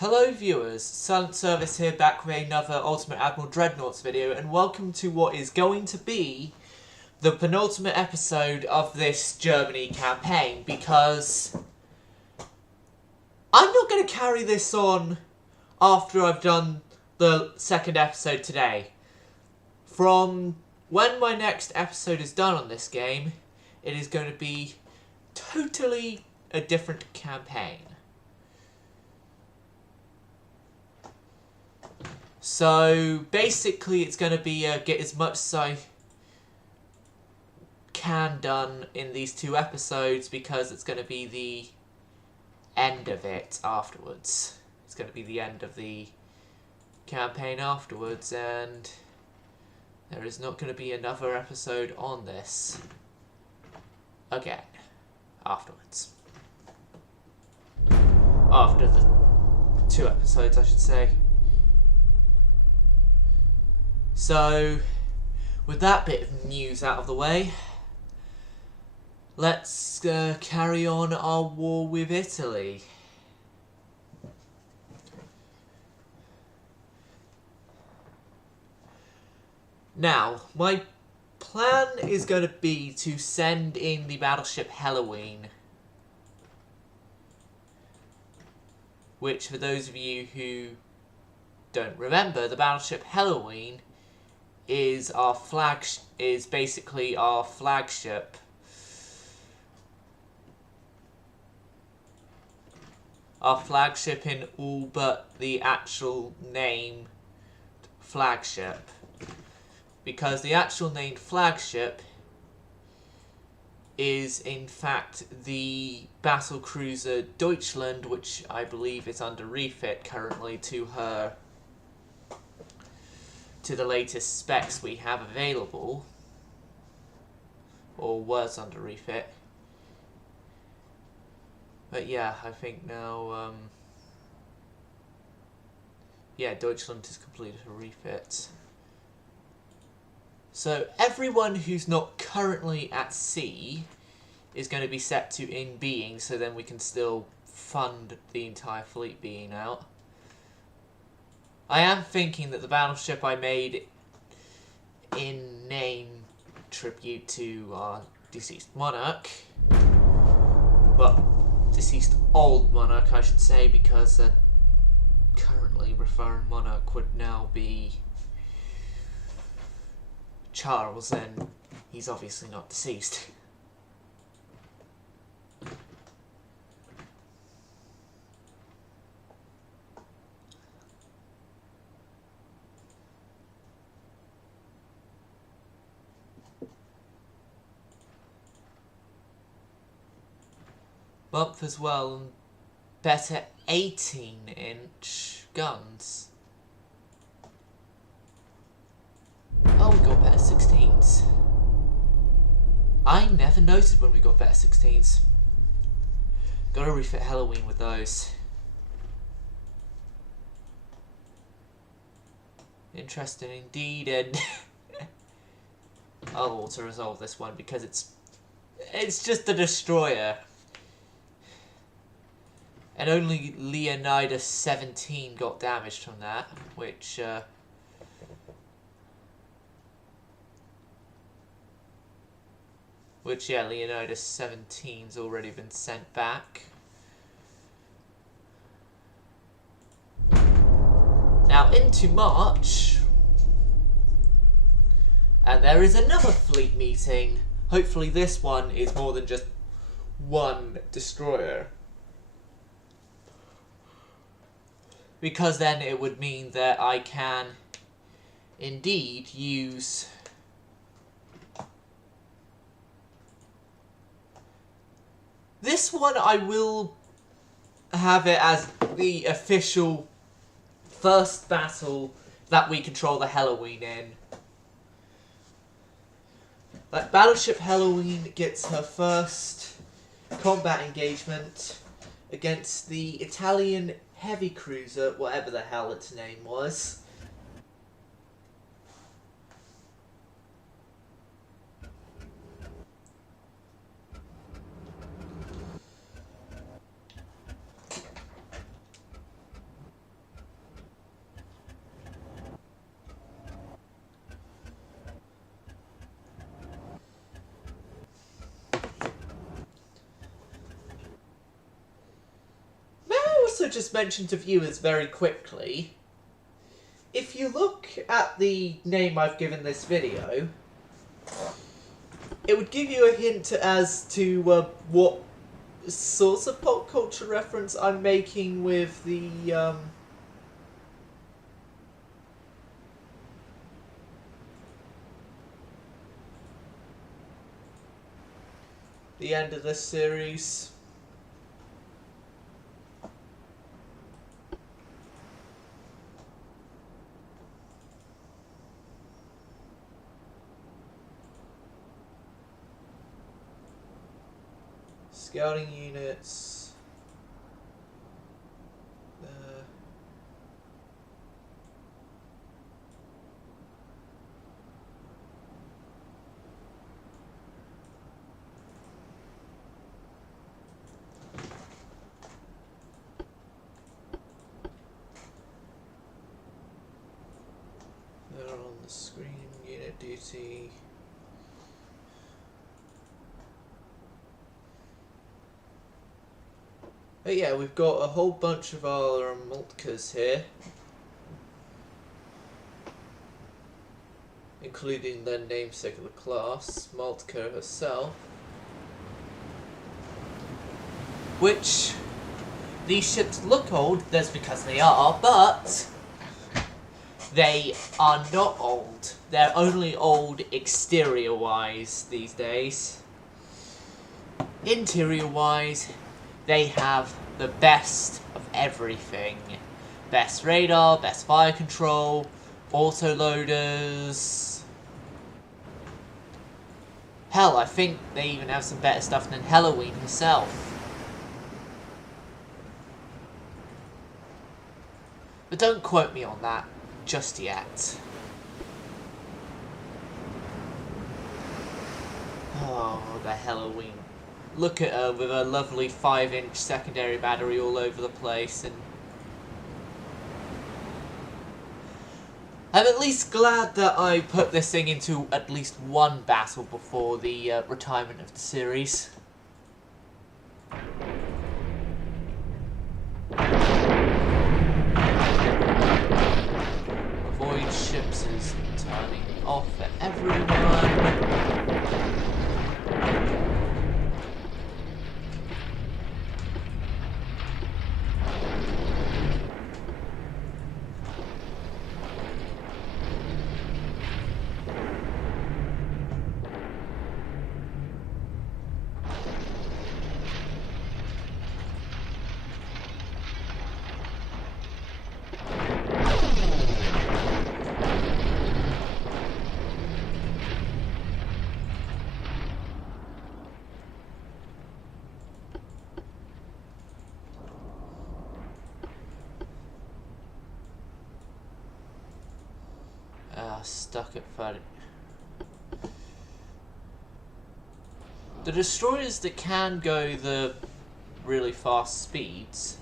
Hello viewers, Silent Service here back with another Ultimate Admiral Dreadnoughts video, and welcome to what is going to be the penultimate episode of this Germany campaign, because I'm not going to carry this on after I've done the second episode today. From when my next episode is done on this game, it is going to be totally a different campaign. So basically it's going to be get as much as I can done in these two episodes, because it's going to be the end of it afterwards. It's going to be the end of the campaign afterwards, and there is not going to be another episode on this again afterwards. After the two episodes, I should say. So, with that bit of news out of the way, let's carry on our war with Italy. Now, my plan is going to be to send in the battleship Halloween, which, for those of you who don't remember, the battleship Halloween is basically our flagship. Our flagship in all but the actual name flagship. Because the actual named flagship is in fact the battle cruiser Deutschland, which I believe is under refit currently to the latest specs we have available, or was under refit. But yeah, I think now, yeah, Deutschland has completed a refit. So everyone who's not currently at sea is going to be set to in being, so then we can still fund the entire fleet being out. I am thinking that the battleship I made in name tribute to our deceased monarch, well, deceased old monarch I should say, because currently referring monarch would now be Charles, and he's obviously not deceased. Bump as well, and better 18-inch guns. Oh, we got better 16s. I never noted when we got better 16s. Gotta refit Halloween with those. Interesting indeed, and I'll auto-resolve this one because it's just a destroyer. And only Leonidas 17 got damaged from that, which yeah, Leonidas 17's already been sent back. Now into March, and there is another fleet meeting. Hopefully this one is more than just one destroyer, because then it would mean that I can indeed use this one. I will have it as the official first battle that we control the Halloween in. Like, Battleship Halloween gets her first combat engagement against the Italian heavy cruiser, whatever the hell its name was. also just mention to viewers very quickly, if you look at the name I've given this video, it would give you a hint as to what sorts of pop culture reference I'm making with the end of this series. Scouting units. They're on the screen. Unit duty. But yeah, we've got a whole bunch of our Moltkers here, including the namesake of the class, Moltke herself. Which, these ships look old, that's because they are, but they are not old. They're only old exterior-wise these days. Interior-wise, they have the best of everything. Best radar, best fire control, autoloaders. Hell, I think they even have some better stuff than Halloween herself. But don't quote me on that just yet. Oh, the Halloween. Look at her with her lovely 5-inch secondary battery all over the place, and I'm at least glad that I put this thing into at least one battle before the retirement of the series. Avoid ships is turning off for everyone. Stuck at 30. The destroyers that can go the really fast speeds,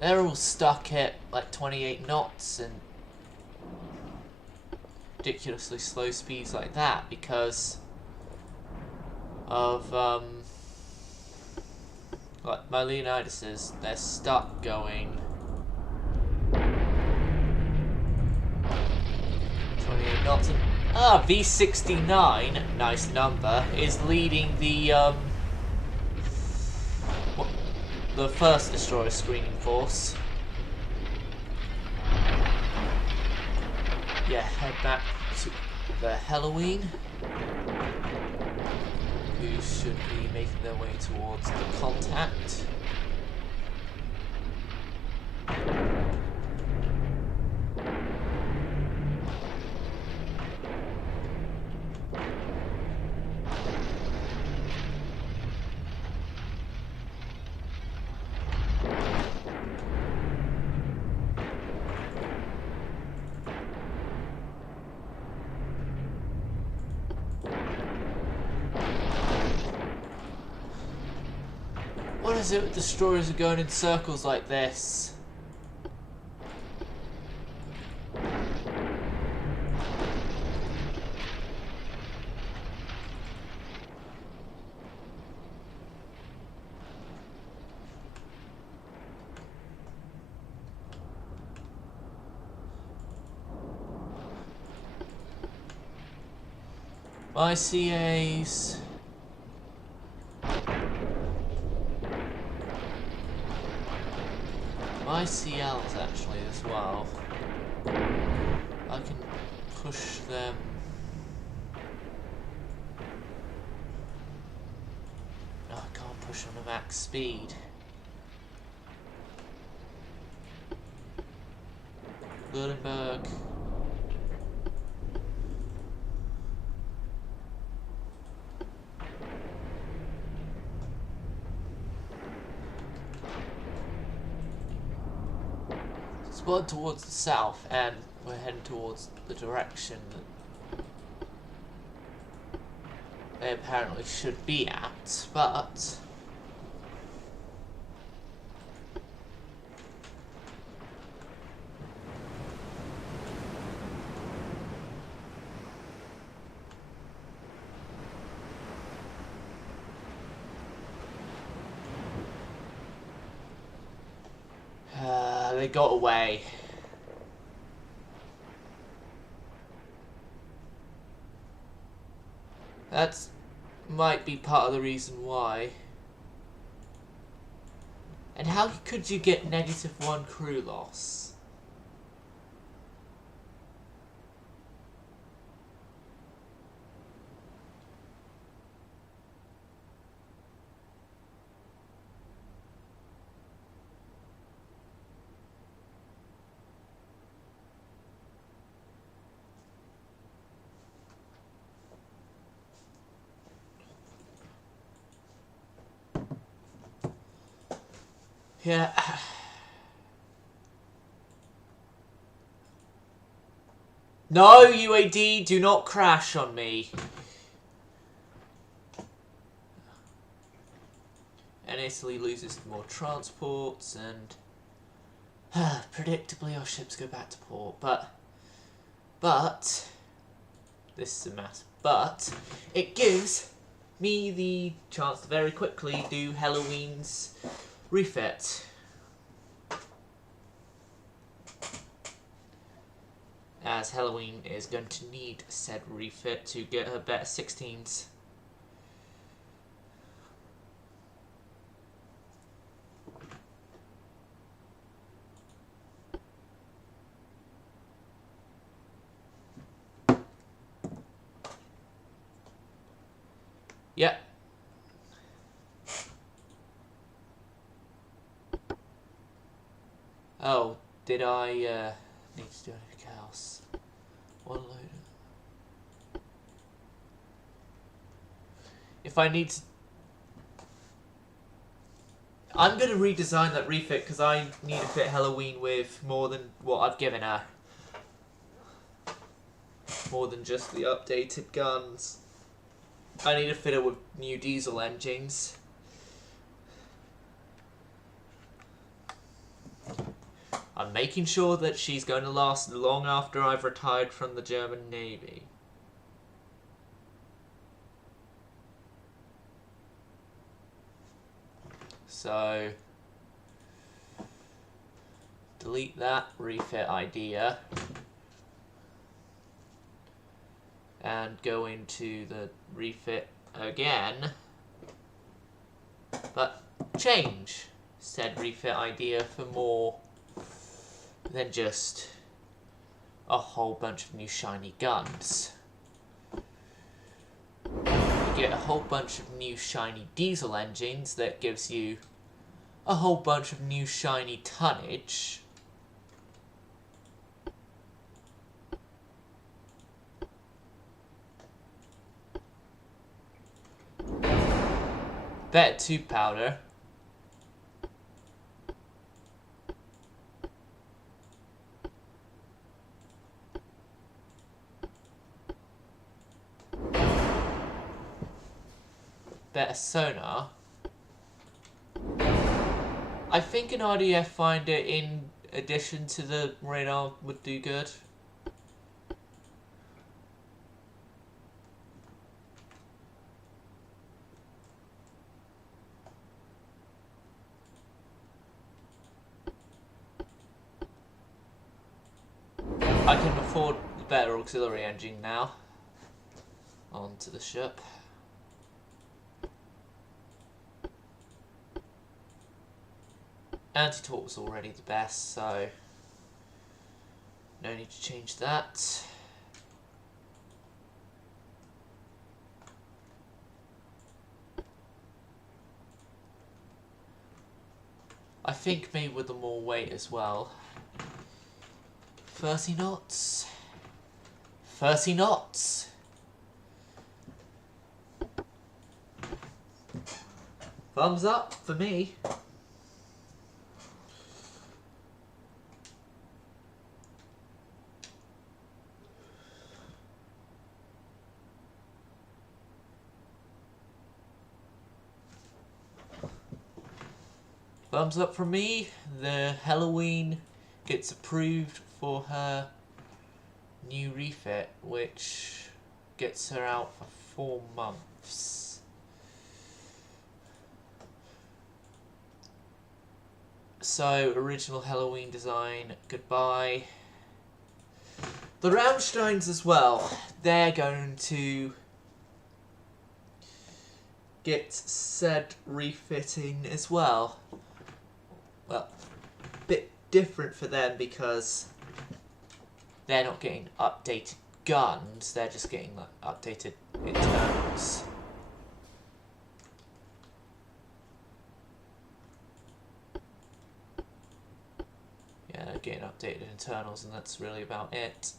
they're all stuck at like 28 knots and ridiculously slow speeds like that because of like my Leonidas, they're stuck going 28 knots. V69, nice number, is leading the first destroyer screening force. Yeah, head back to the Halloween, who should be making their way towards the contact. What is it with destroyers are going in circles like this? My CAs. My CLs actually as well. I can push them. No, I can't push on a max speed. Gutenberg. Spot towards the south, and we're heading towards the direction that they apparently should be at, but they got away. That's might be part of the reason why. And how could you get -1 crew loss? Yeah. No, UAD, do not crash on me. And Italy loses more transports, and predictably our ships go back to port. But this is a matter. But it gives me the chance to very quickly do Halloween's refit. As Halloween is going to need said refit to get her better 16s. Yep. Oh, did I need to do anything else? One load. If I need to, I'm going to redesign that refit because I need to fit Halloween with more than what I've given her. More than just the updated guns. I need to fit it with new diesel engines. I'm making sure that she's going to last long after I've retired from the German Navy. So, delete that refit idea. And go into the refit again. But change said refit idea for more than just a whole bunch of new shiny guns. You get a whole bunch of new shiny diesel engines that gives you a whole bunch of new shiny tonnage. Better tube powder. Better sonar. I think an RDF finder in addition to the radar would do good. I can afford the better auxiliary engine now. onto the ship. Anti-torp was already the best, so no need to change that. I think maybe with the more weight as well. 30 knots. 30 knots. Thumbs up for me. Thumbs up from me. The Halloween gets approved for her new refit, which gets her out for 4 months. So, original Halloween design, goodbye. The Rammsteins as well, they're going to get said refitting as well. Well, a bit different for them because they're not getting updated guns, they're just getting like updated internals. Yeah, they're getting updated internals and that's really about it.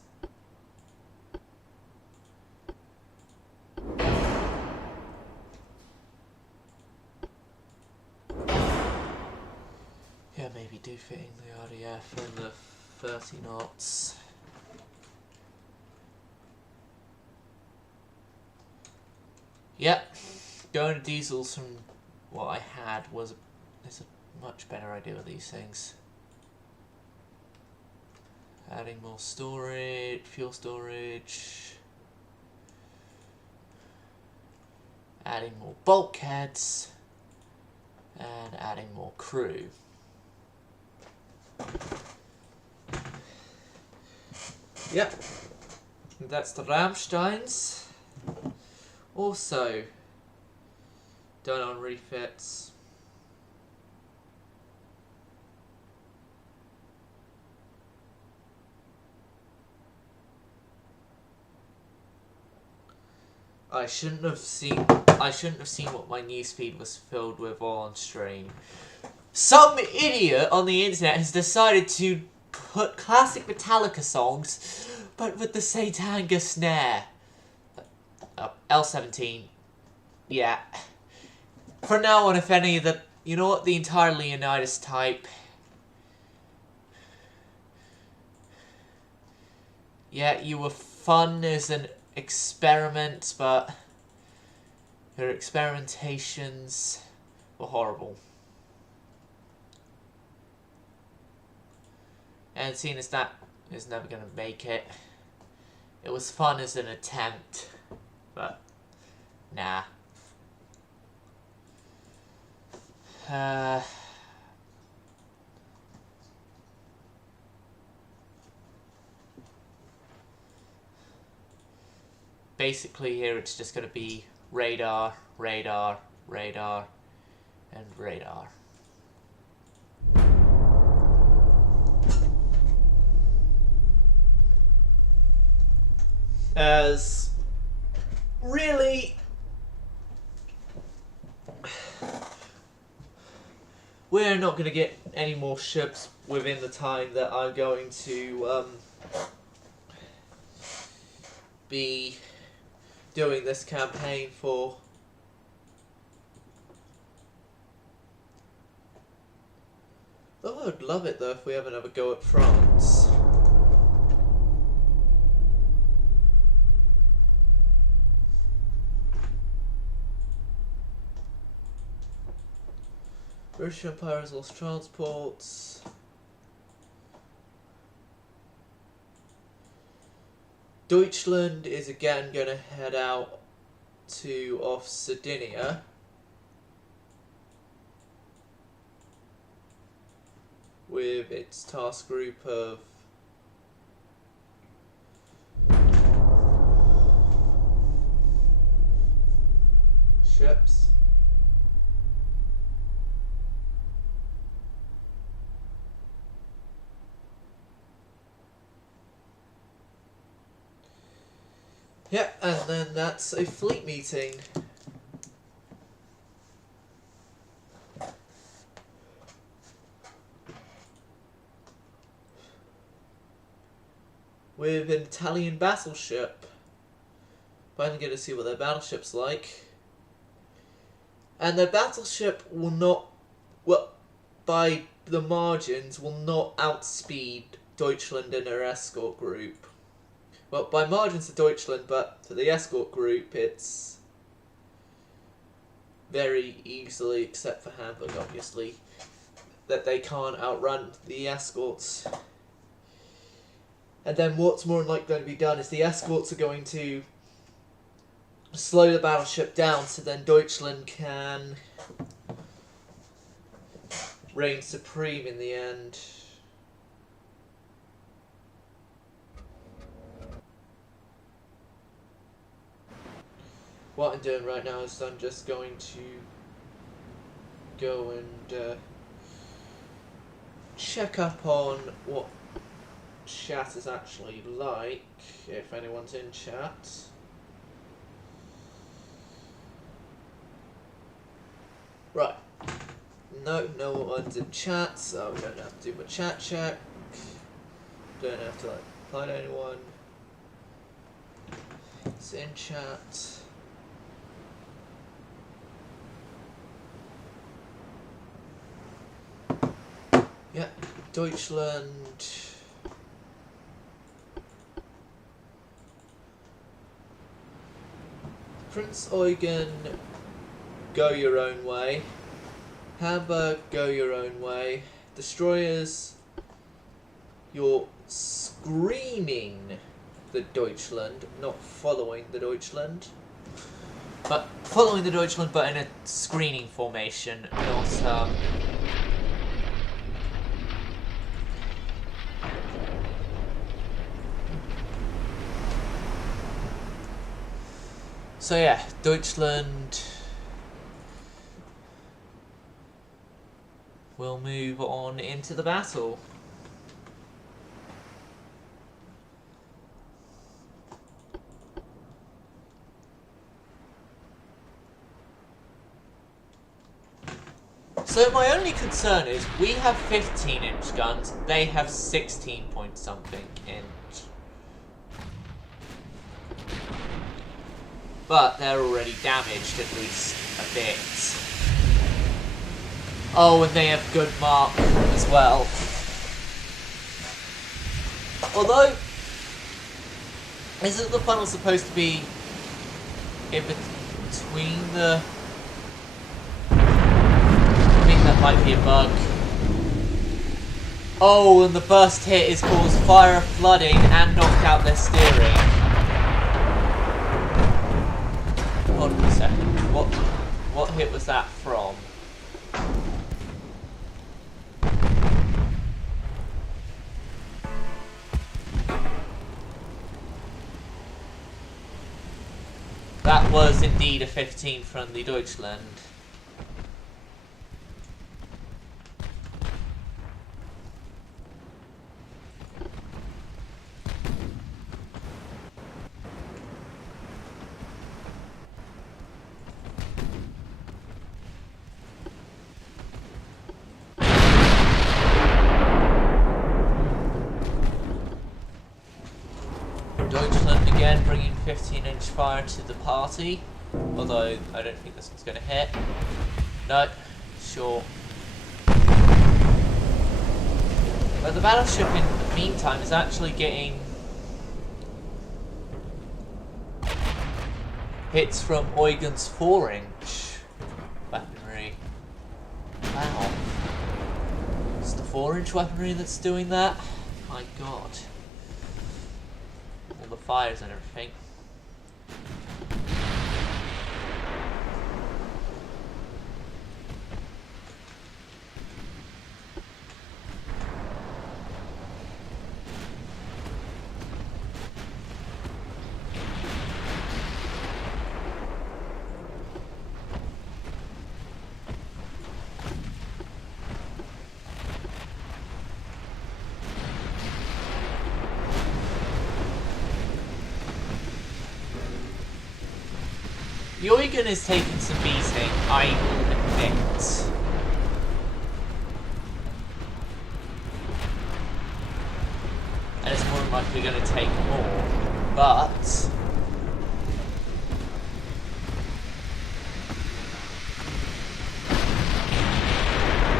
Yeah, maybe do fitting the RDF and the 30 knots. Yep, going to diesels from what I had is a much better idea with these things. Adding more storage, fuel storage. Adding more bulkheads. And adding more crew. Yep, that's the Rammsteins. Also, done on refits. I shouldn't have seen what my newsfeed was filled with all on stream. Some idiot on the internet has decided to put classic Metallica songs, but with the Satanga snare. L17. Yeah. From now on, if any of the... You know what? The entire Leonidas type. Yeah, you were fun as an experiment, but your experimentations were horrible. And seeing as that is never going to make it, it was fun as an attempt, but nah. Basically here it's just going to be radar, radar, radar, and radar. As really we're not going to get any more ships within the time that I'm going to be doing this campaign for. Oh, I'd love it though if we have another go at France. British Empire has lost transports. Deutschland is again going to head out off Sardinia. With its task group of battleships. Yeah, and then that's a fleet meeting. With an Italian battleship. Finally get to see what their battleship's like. And their battleship will not, well, by the margins, will not outspeed Deutschland in her escort group. Well, by margins to Deutschland, but for the escort group, it's very easily, except for Hamburg, obviously, that they can't outrun the escorts. And then what's more than likely going to be done is the escorts are going to slow the battleship down so then Deutschland can reign supreme in the end. What I'm doing right now is I'm just going to go and check up on what chat is actually like, if anyone's in chat. Right. No one's in chat, so we don't have to do my chat check. Don't have to reply to anyone. It's in chat. Yeah, Deutschland. Prince Eugen, go your own way. Hamburg, go your own way. Destroyers, you're screening the Deutschland, not following the Deutschland. But following the Deutschland, but in a screening formation, not So yeah, Deutschland will move on into the battle. So my only concern is we have 15-inch guns, they have 16 point something inch. But they're already damaged at least a bit. Oh, and they have good mark as well. Although, isn't the funnel supposed to be in between the... I think that might be a bug. Oh, and the burst hit has caused fire flooding and knocked out their steering. Hold on a second. What hit was that from? That was indeed a 15 from the Deutschland. Deutschland again bringing 15-inch fire to the party, although I don't think this one's going to hit. No, sure. But the battleship in the meantime is actually getting hits from Eugen's 4-inch weaponry. Wow. It's the 4-inch weaponry that's doing that? My god. All the fires and everything. The Eugen is taking some beating, I will admit. And it's more than likely going to take more, but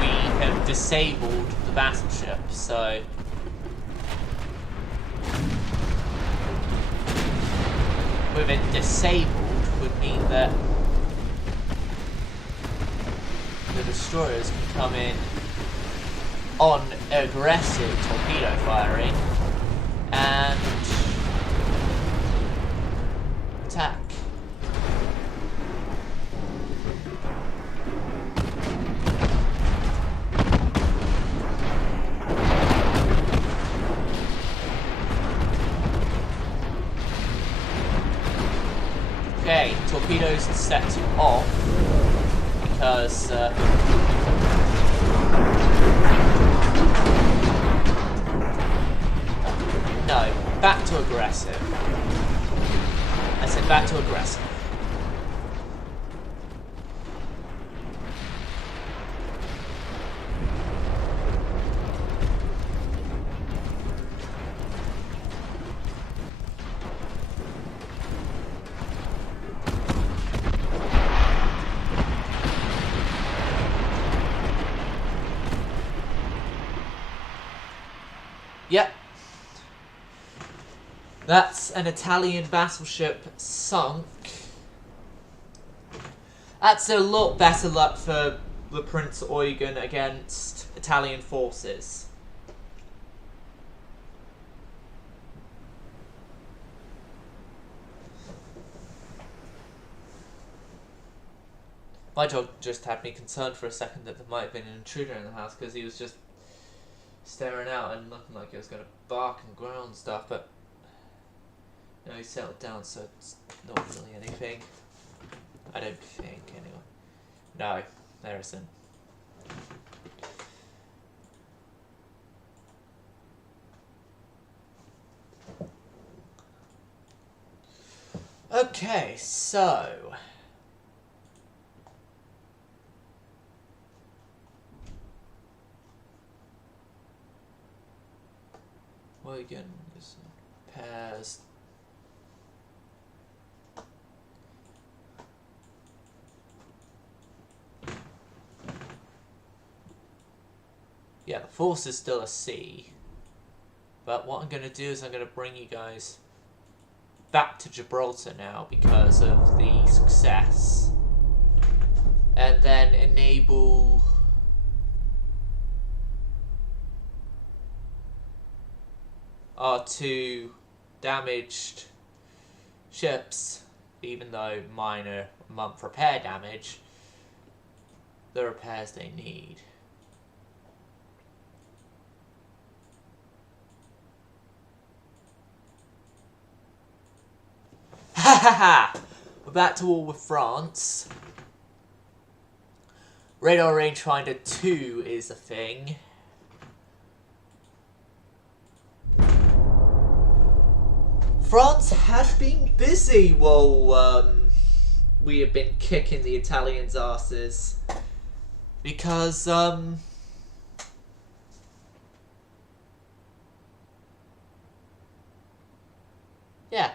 we have disabled the battleship, so with it disabled would mean that the destroyers can come in on aggressive torpedo firing and attack. Okay, torpedoes set to off because no, back to aggressive. I said back to aggressive. Yep. That's an Italian battleship sunk. That's a lot better luck for the Prince Eugen against Italian forces. My dog just had me concerned for a second that there might have been an intruder in the house because he was just staring out and looking like he was going to bark and growl and stuff, but no, he settled down, so it's not really anything. I don't think, anyway. No, there isn't. Okay, so Eugen is pairs. Yeah, the force is still a C. But what I'm going to do is I'm going to bring you guys back to Gibraltar now because of the success. And then enable our two damaged ships, even though minor month repair damage, the repairs they need. Ha ha ha! We're back to war with France. Radar Rangefinder 2 is a thing. France has been busy while we have been kicking the Italians' asses. Because, yeah.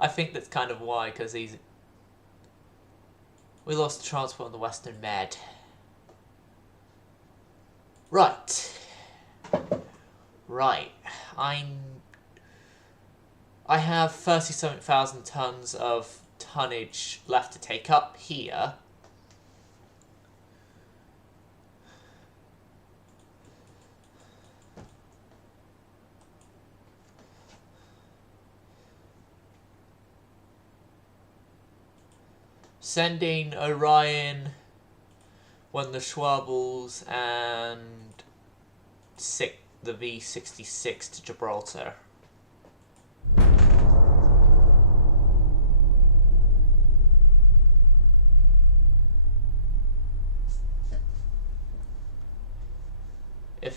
I think that's kind of why, because we lost transport on the Western Med. Right. I have 37,000 tons of tonnage left to take up here. Sending Orion, one of the Schwabels, and the V-66 to Gibraltar.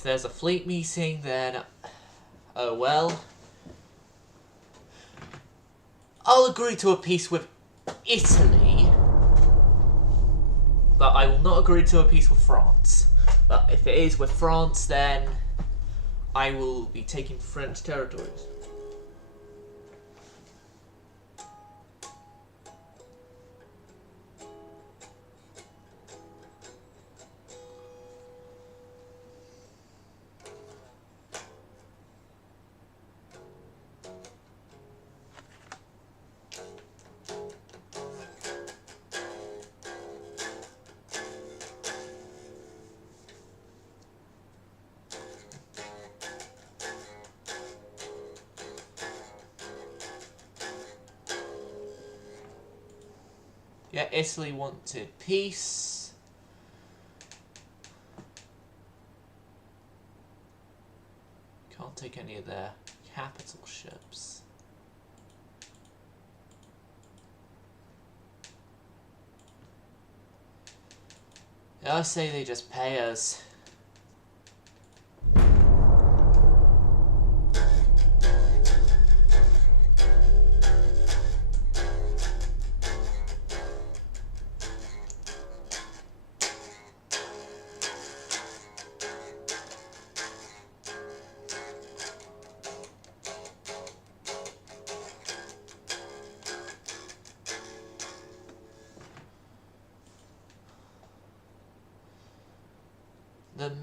if there's a fleet meeting, then oh well. I'll agree to a peace with Italy, but I will not agree to a peace with France. But if it is with France, then I will be taking French territories. Yeah, Italy wanted peace. Can't take any of their capital ships. Yeah, I say they just pay us. The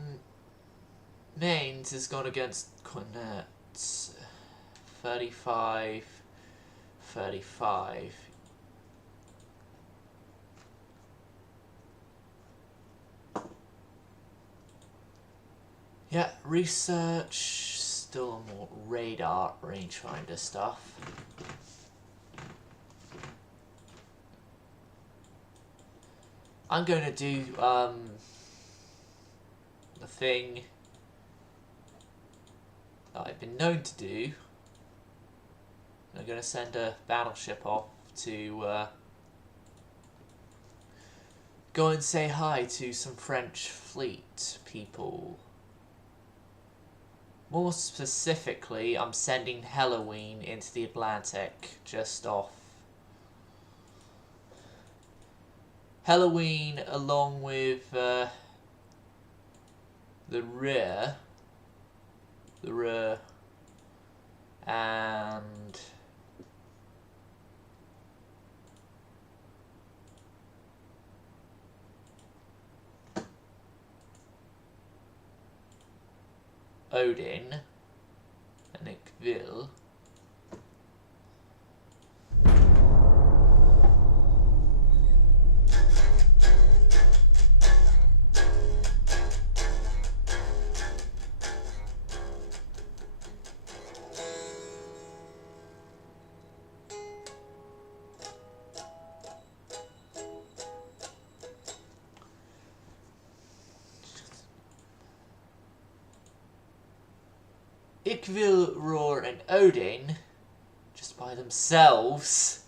Mainz has gone against Cornets. 35, 35. Yeah, research, still on more radar rangefinder stuff. I'm going to do the thing that I've been known to do. I'm going to send a battleship off to go and say hi to some French fleet people. More specifically, I'm sending Halloween into the Atlantic, just off. Halloween along with the rear, and Odin and Ickville. Ickville, Roar, and Odin, just by themselves.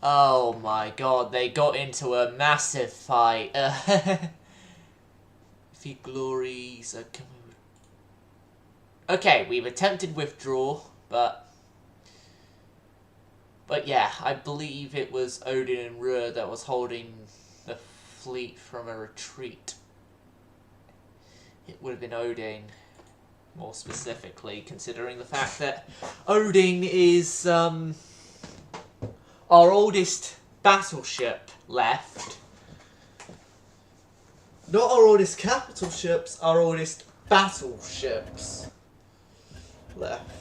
Oh my god, they got into a massive fight. If he glories... Okay, we've attempted withdraw, but yeah, I believe it was Odin and Roar that was holding the fleet from a retreat. It would have been Odin. More specifically, considering the fact that Odin is our oldest battleship left. Not our oldest capital ships, our oldest battleships left.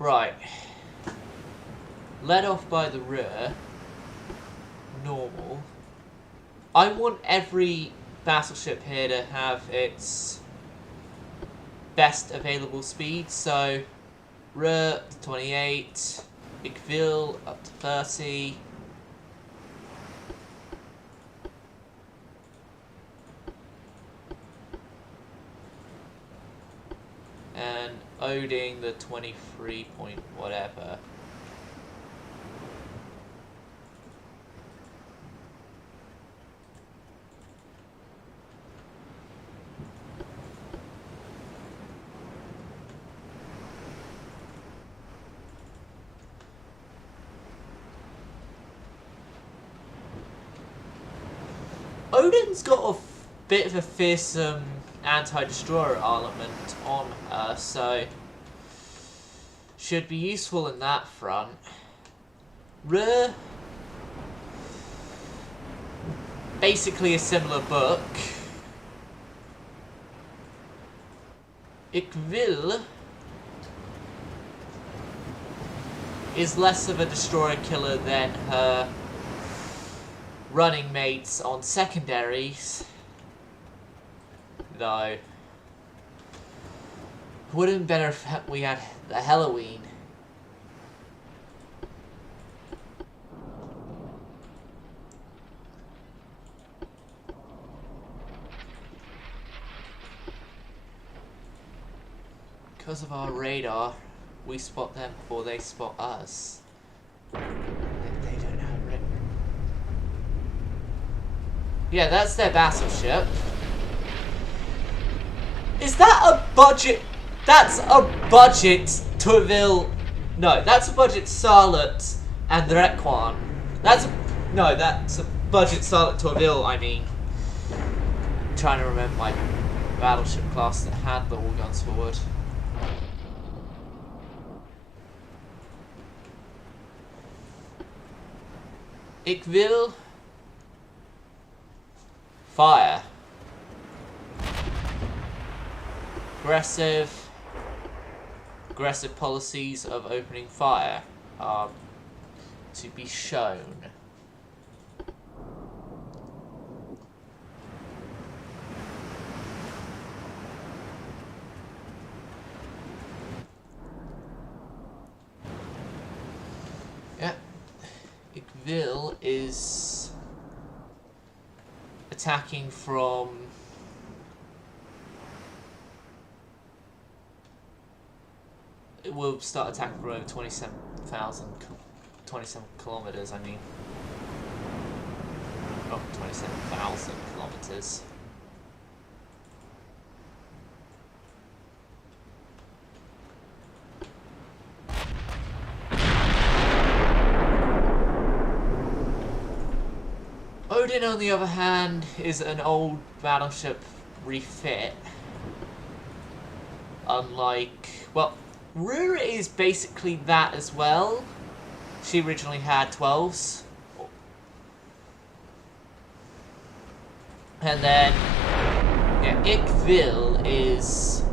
Right. Led off by the rear. Normal. I want every battleship here to have its best available speed, so rear to 28, Ickville up to 30, And Odin the 23 point whatever. Odin's got a bit of a fearsome anti-destroyer element on her, so should be useful in that front. Basically a similar book. Ikvil is less of a destroyer killer than her running mates on secondaries, though. Would have been better if we had the Halloween. Because of our radar, we spot them before they spot us. They don't have it. Yeah, that's their battleship. Is that a budget? That's a budget Tourville. No, that's a budget Sarlet and the Requan. That's a budget Sarlet Tourville. I mean, I'm trying to remember my battleship class that had the all guns forward. Ikvil. Fire. Aggressive policies of opening fire are to be shown. Yeah, Ikvil is attacking from it will start attacking for over 27 kilometers, I mean. Oh, 27,000 kilometers. Odin, on the other hand, is an old battleship refit. Unlike, well, Rura is basically that as well. She originally had 12s. And then, yeah, Ikvil is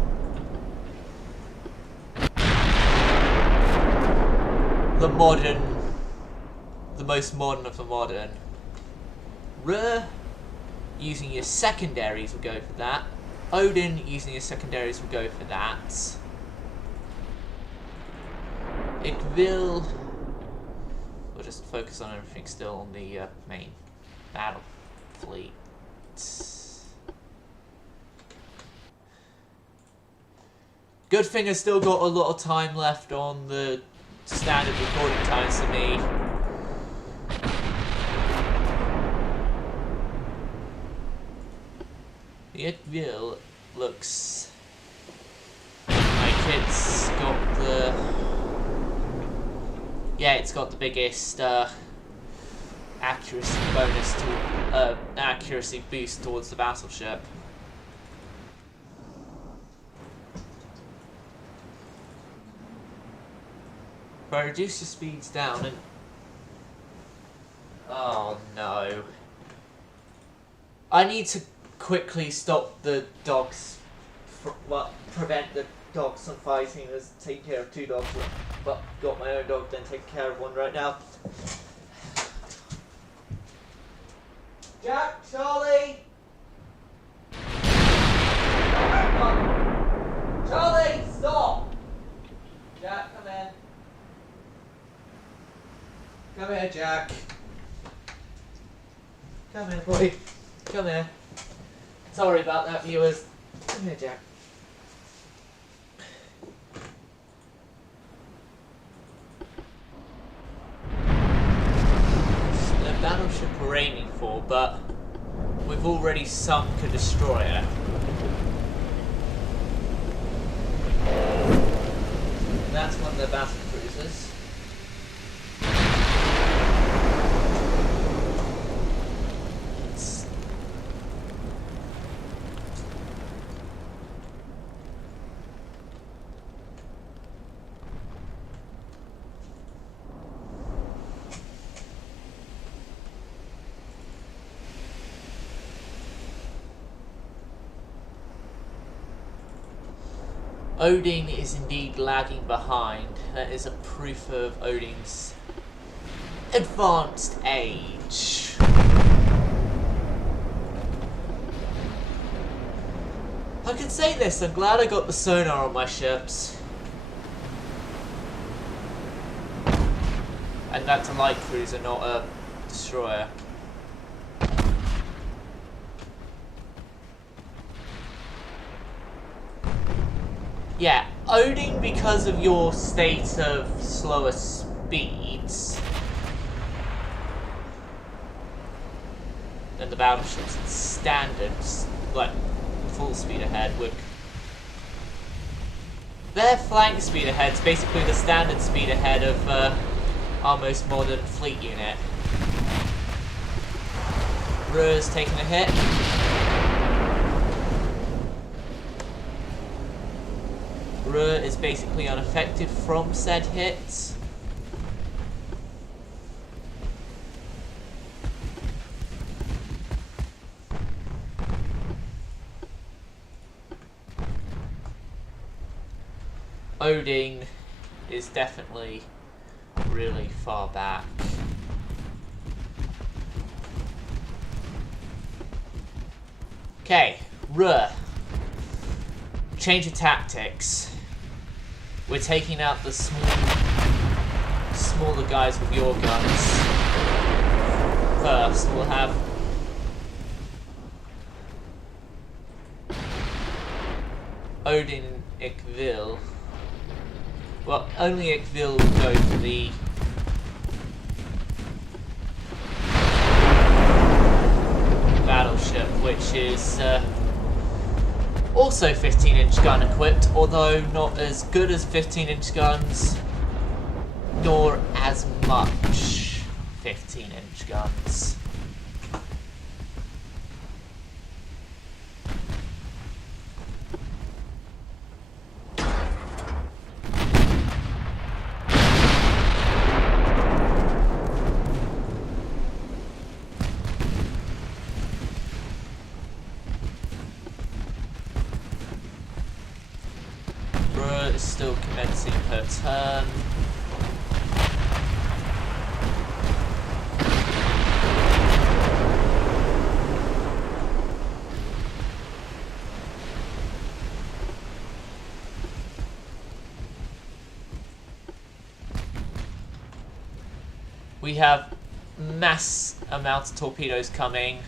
the most modern of the modern. Rura, using your secondaries, will go for that. Odin, using your secondaries, will go for that. Ikvil, we'll just focus on everything still on the main battle fleet. Good thing I've still got a lot of time left on the standard recording times for me. The Ikvil looks like it's got the... Yeah, it's got the biggest accuracy bonus to accuracy boost towards the battleship. If I reduce the speeds down and... Oh no. I need to quickly stop the dogs, prevent the dogs from fighting. As taking care of two dogs, but got my own dog, then taking care of one right now. Jack, Charlie! Charlie, stop! Jack, come here. Come here, Jack. Come here, boy. Come here. Sorry about that, viewers. Come here, Jack. battleship we're aiming for, but we've already sunk a destroyer. And that's one of their battle cruisers. Odin is indeed lagging behind. That is a proof of Odin's advanced age. I can say this, I'm glad I got the sonar on my ships. And that's a light cruiser, not a destroyer. Yeah, Odin, because of your state of slower speeds than the battleships at standards, like full speed ahead, would their flank speed ahead is basically the standard speed ahead of our most modern fleet unit. Ruhr's taking a hit. Ruhr is basically unaffected from said hits. Odin is definitely really far back. Okay, Ruhr. Change of tactics. We're taking out the smaller guys with your guns. First, we'll have Odin Ikvil. Well, only Ikvil will go for the battleship, which is also 15-inch gun equipped, although not as good as 15-inch guns, nor as much 15-inch guns. Is still commencing her turn. We have mass amounts of torpedoes coming.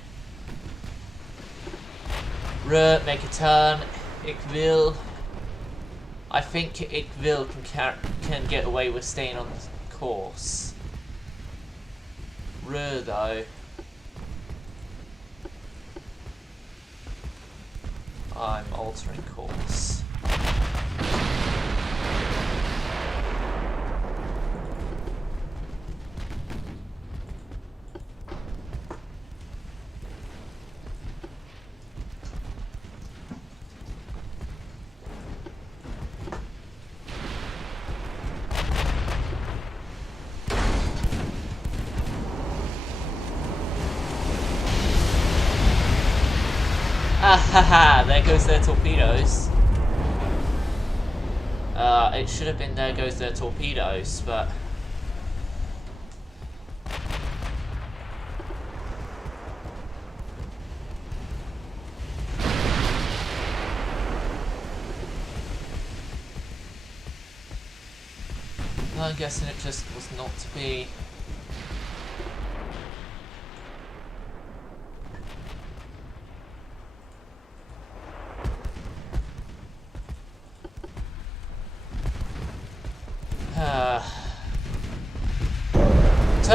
Ruhr, make a turn. Ikvil. I think Ikvil can get away with staying on the course. Ruhr, though, I'm altering course. Haha, there goes their torpedoes. It should have been there goes their torpedoes, but I'm guessing it just was not to be.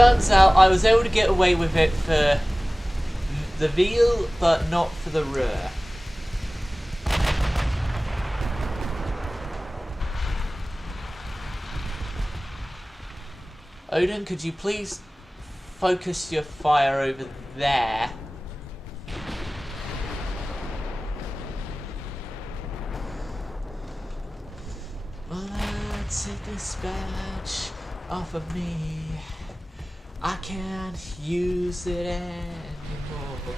Turns out I was able to get away with it for the veal, but not for the Ruhr. Odin, could you please focus your fire over there? Well, take this badge off of me. I can't use it anymore.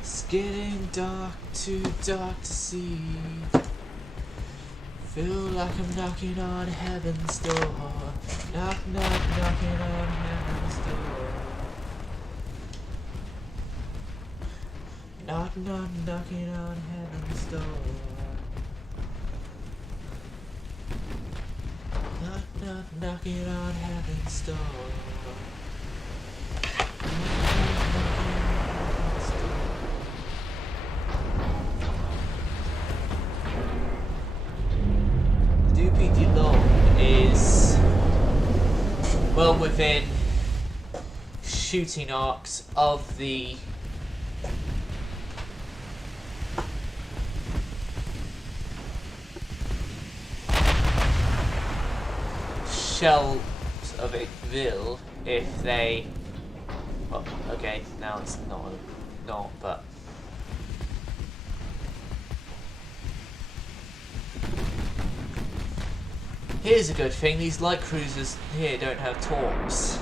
It's getting dark, too dark to see. Feel like I'm knocking on heaven's door. Knock, knock, knocking on heaven's door. Knock, knock, knocking on heaven's door. Knock, knock, knocking on heaven's door. Doopy Long is well within shooting arcs of the shells of Ikville if they... Well, okay, now it's not, but... Here's a good thing, these light cruisers here don't have torps.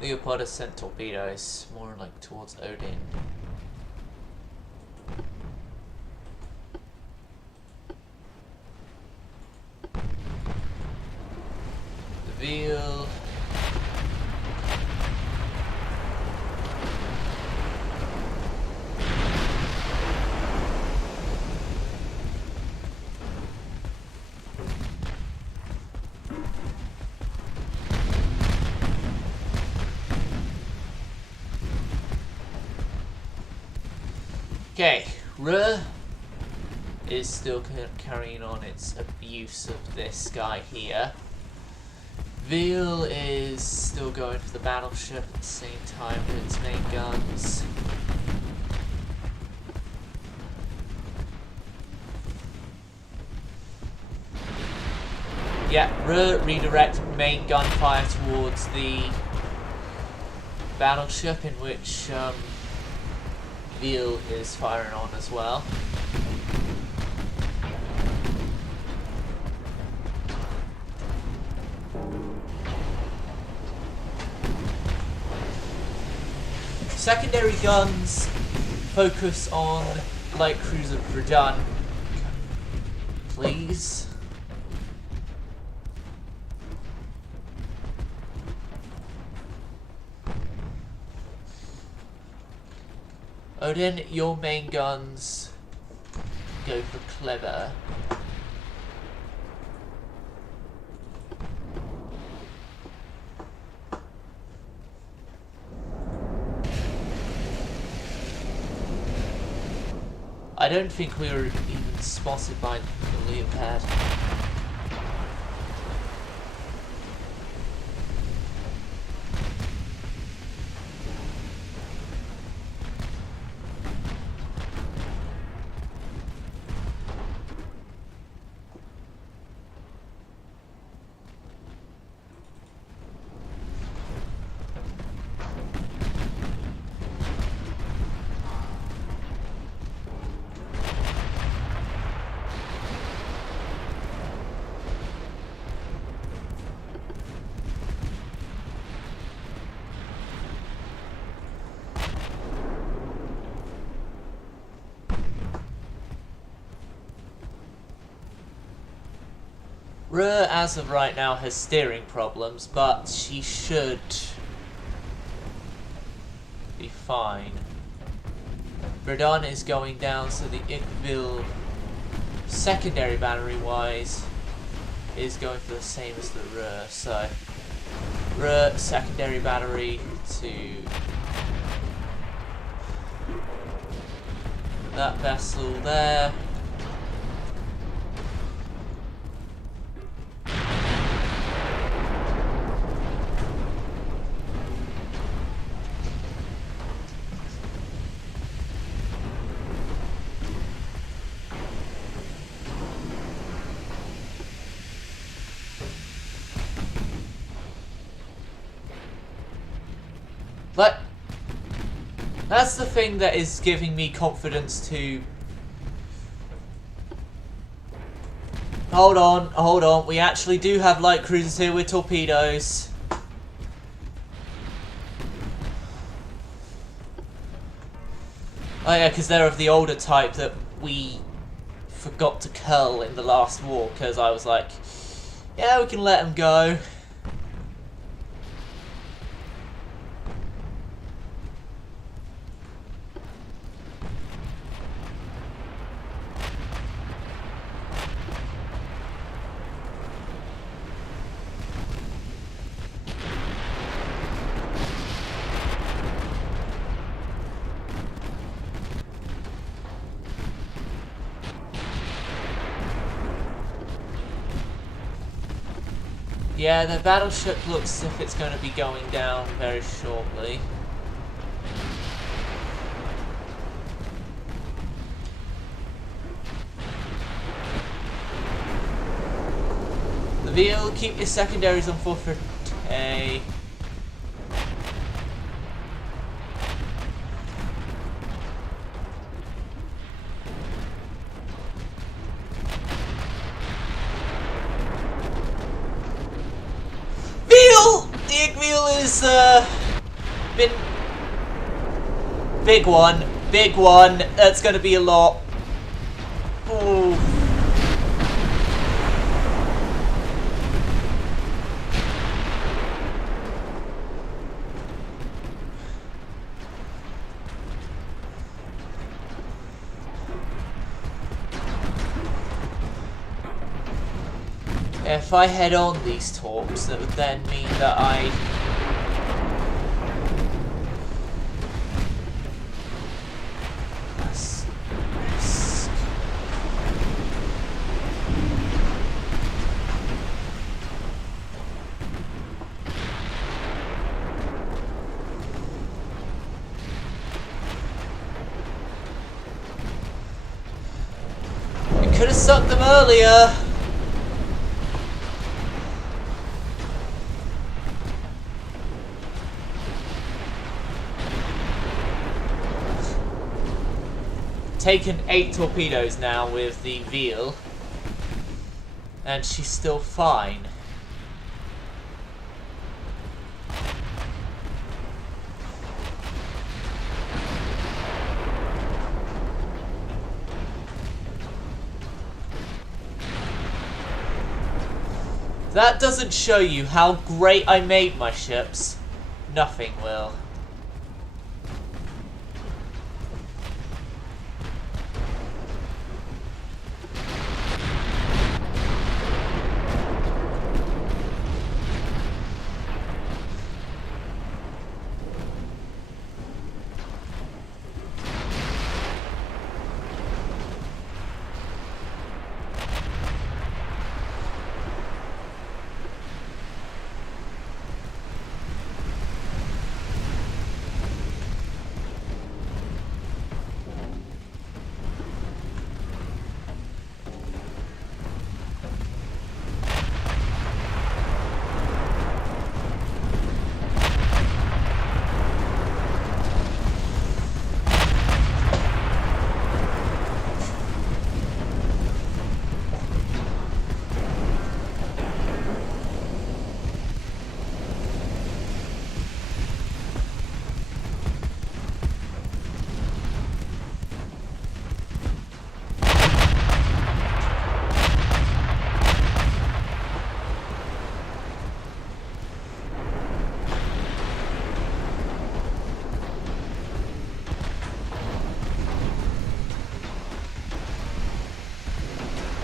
Leopard has sent torpedoes, more like towards Odin. The Veal... Okay, Ruhr is still carrying on its abuse of this guy here. Veal is still going for the battleship at the same time with its main guns. Yeah, Ruhr redirect main gunfire towards the battleship, in which Veal is firing on as well. Secondary guns focus on light cruiser Verdun, please. Odin, your main guns go for clever. I don't think we were even spotted by the Leopard. Ruhr, as of right now, has steering problems, but she should be fine. Verdun is going down, so the Ikville secondary battery-wise is going for the same as the Ruhr. So, Ruhr secondary battery to that vessel there. But that's the thing that is giving me confidence to... Hold on. We actually do have light cruisers here with torpedoes. Oh yeah, because they're of the older type that we forgot to cull in the last war, because I was like, yeah, we can let them go. Yeah, the battleship looks as if it's going to be going down very shortly. The Veal, keep your secondaries on full for A. The Veal is been big one. That's gonna be a lot. Ooh. If I head on these torps, that would then mean that I... I could have sucked them earlier. Taken 8 torpedoes now with the Veal, and she's still fine. That doesn't show you how great I made my ships. Nothing will.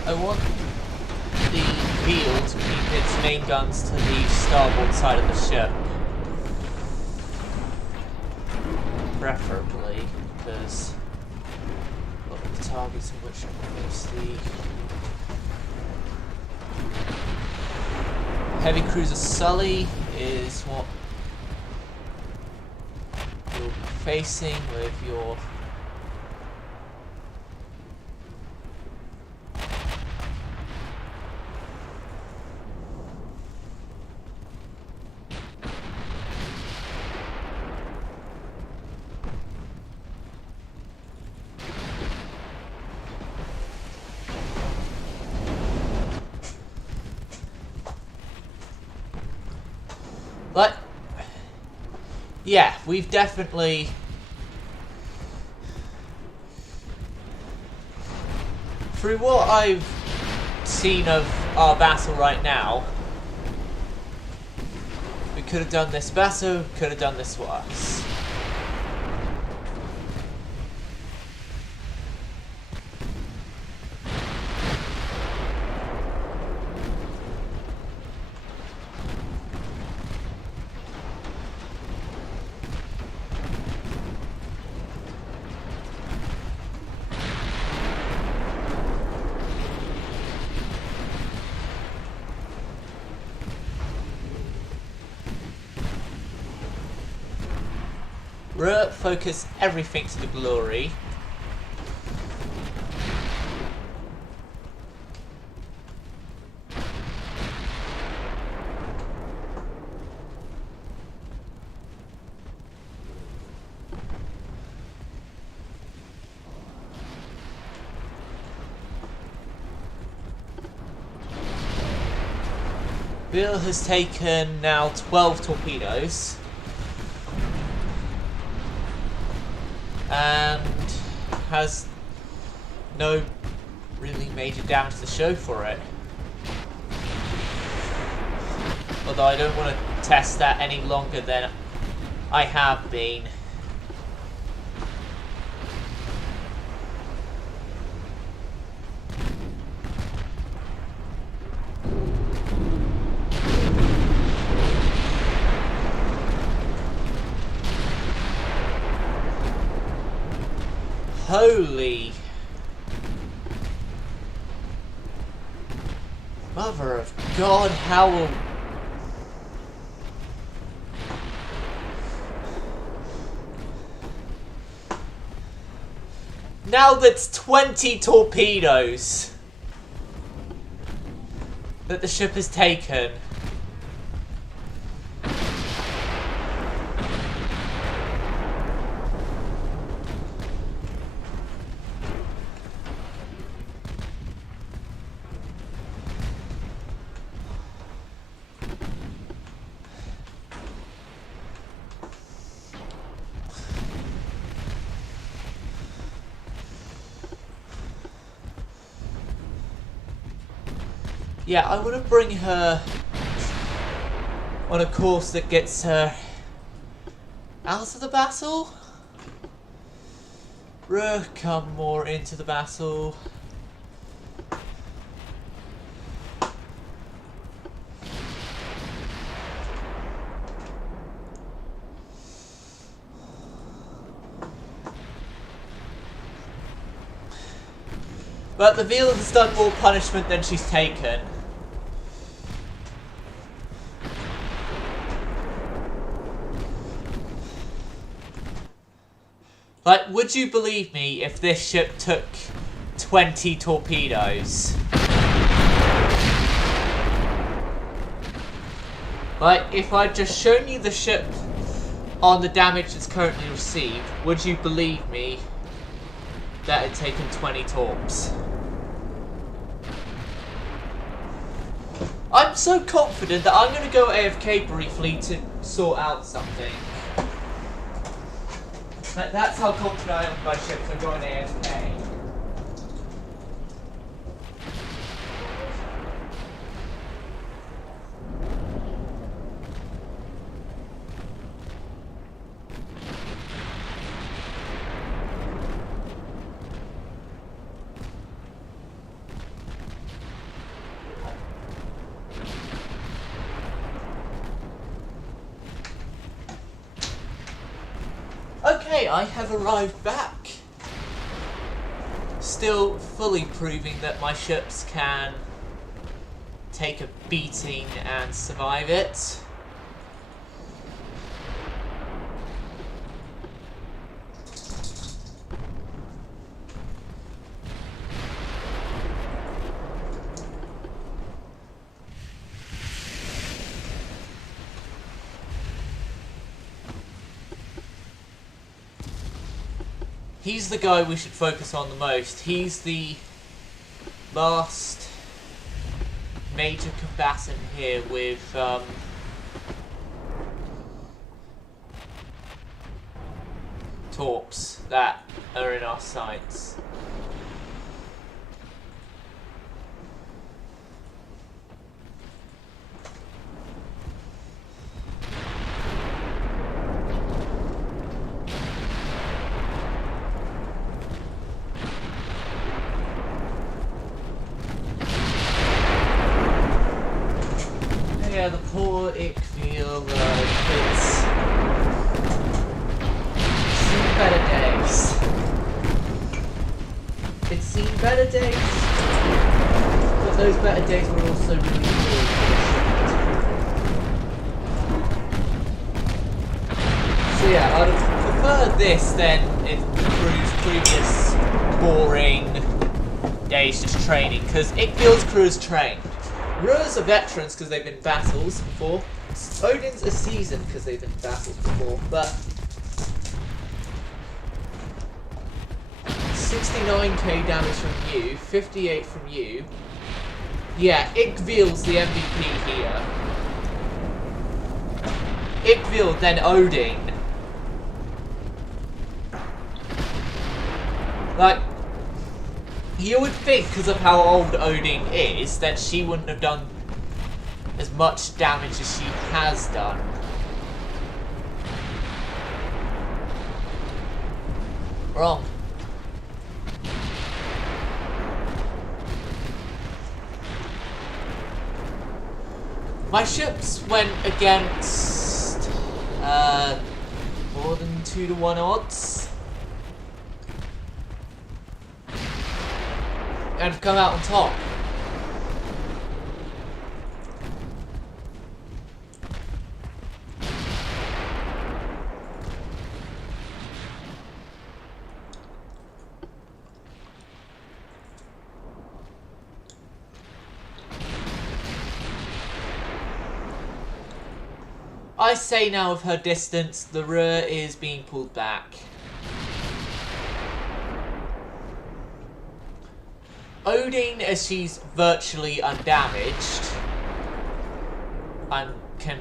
I want the Veal to keep its main guns to the starboard side of the ship. Preferably, because look at the targets in which is the heavy cruiser Sully is what you'll be facing with your But yeah, we've definitely through what I've seen of our battle right now, we could have done this better, could have done this worse. Focus everything to the glory. Bill has taken now 12 torpedoes. And has no really major damage to show for it. Although I don't want to test that any longer than I have been. Holy Mother of God, how will... Now that's 20 torpedoes that the ship has taken. Yeah, I want to bring her on a course that gets her out of the battle. Come more into the battle. But the Veal has done more punishment than she's taken. Like, would you believe me if this ship took 20 torpedoes? Like, if I'd just shown you the ship on the damage it's currently received, would you believe me that had taken 20 torps? I'm so confident that I'm going to go AFK briefly to sort out something. Like, that's how confident I am with my ships are going AFK. Okay, I have arrived back. Still fully proving that my ships can take a beating and survive it. He's the guy we should focus on the most. He's the last major combatant here with torps that are in our sights. Yeah, the poor Ickfield kids. Seen better days. It's seen better days, but those better days were also really cool. So yeah, I'd prefer this than if Crew's previous boring days just training, because Ickfield's crew is trained. Ruhr's are veterans because they've been battles before. Odin's are seasoned because they've been battles before, but 69k damage from you, 58 from you. Yeah, Ickfield's the MVP here. Ickfield, then Odin. Like, you would think, because of how old Odin is, that she wouldn't have done as much damage as she has done. Wrong. My ships went against more than 2-to-1 odds. And come out on top. I say now with her distance, the Ruhr is being pulled back. Odin, as she's virtually undamaged, and can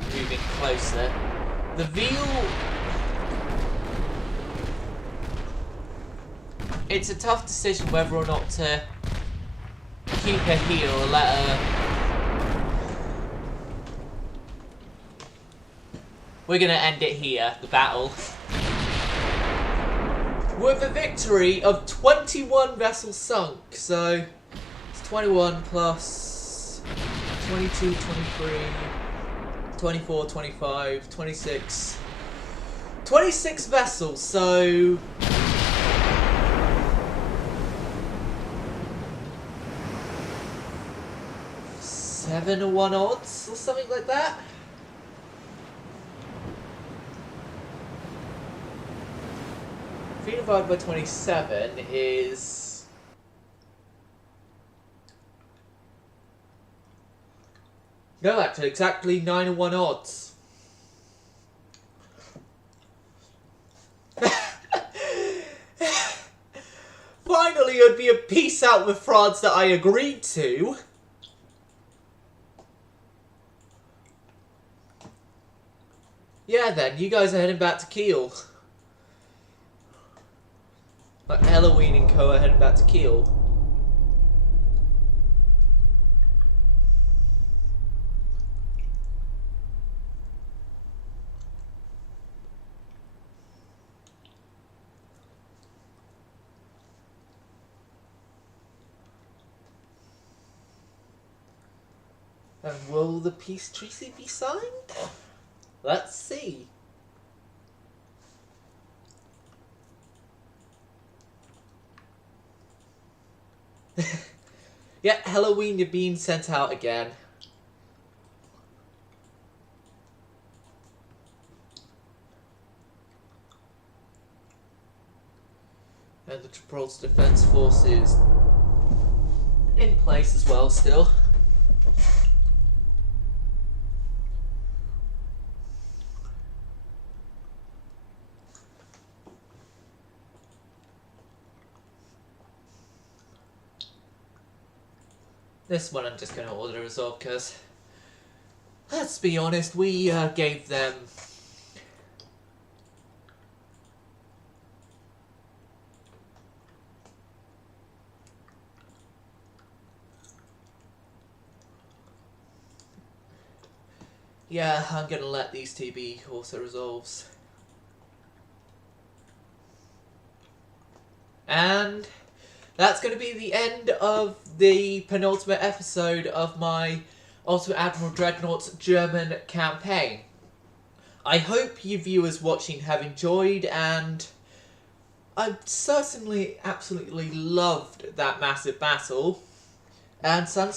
move in closer. The Veal, it's a tough decision whether or not to keep her here or let her. We're gonna end it here, the battle. With a victory of 21 vessels sunk, so it's 21 plus 22, 23, 24, 25, 26, 26 vessels, so seven to 1 odds or something like that. Divided by 27 is no, actually, exactly 9 to 1 odds. Finally, it would be a peace out with France that I agreed to. Yeah, then you guys are heading back to Kiel. Like Halloween and Co are heading back to Kiel. And will the peace treaty be signed? Let's see. Yeah, Halloween, you're being sent out again. And the Gibraltar Defence Force is in place as well still. This one I'm just going to order resolve because, let's be honest, we gave them yeah, I'm going to let these two be auto-resolves. And that's going to be the end of the penultimate episode of my Ultimate Admiral Dreadnoughts German campaign. I hope you viewers watching have enjoyed, and I certainly absolutely loved that massive battle. And